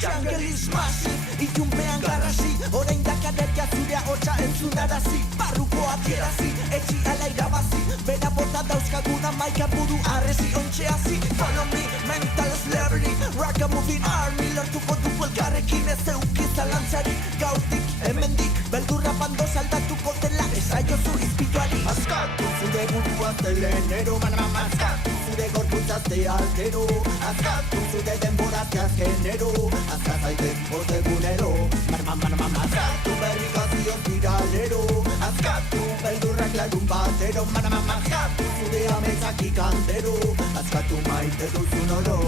Jungle masi, ilunpean garrasi, orain dakaderia zurea hotxa entzunarazi, barruko adierazi, etxi ala irabazi, bera bota dauzkaguna maika buru arrezi ontxeazi. Follow me, mental slavery, rock a moving army, lortuko dugu elkarrekin ez eukiza lantzari, gautik, hemendik, beldurra bando saldatuko dela, esaiozu izpituari. Askatu zure burua zelenero, manama askatu zure gorputzazte altero, askatu zure denborazte azkenero, askazaitez ozegunero, manama askatu berrikazio ziralero, askatu beldurrak larun batero, manama askatu zure amezak ikantero, askatu maite duzun oro,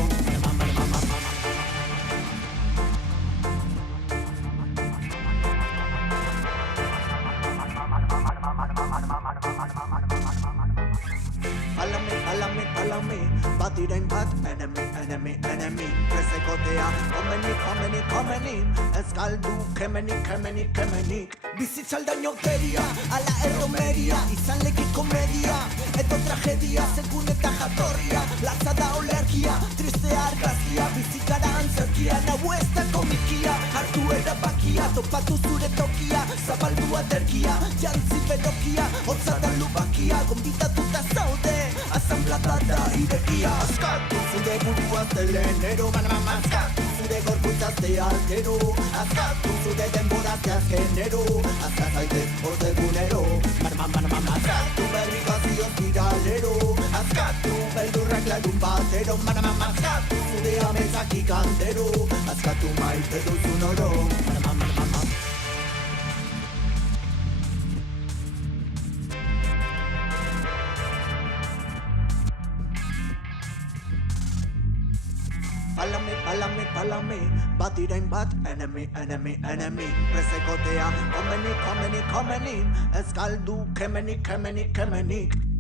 Alame, batiren bat, enemy Presekotea, komeni Eskaldu, kemenik Bizitzaldain okteria, ala erromeria Izan leki komedia, edo tragedia Segun eta jatorria, latza da olergia Tristea argazkia, bizikara antzerkia Nau ez da komikia, hartu erabakia Topatu zure tokia, zabaldu aterkia Jantzi berokia, hotza da lubakia Gombitatuta zaude, asanblatada irekia Askatu zure burua zelenero, manama askatu zure gorputzazte altero Askatu zure denborazte azkenero Askazaitez ozegunero, manama askatu berrikazio ziralero Askatu beldurrak larun batero, manama askatu zure amezak ikantero Askatu maite duzun oro, manama Alame, batiren bat, enemy Presekotea, komeni Eskaldu, kemenik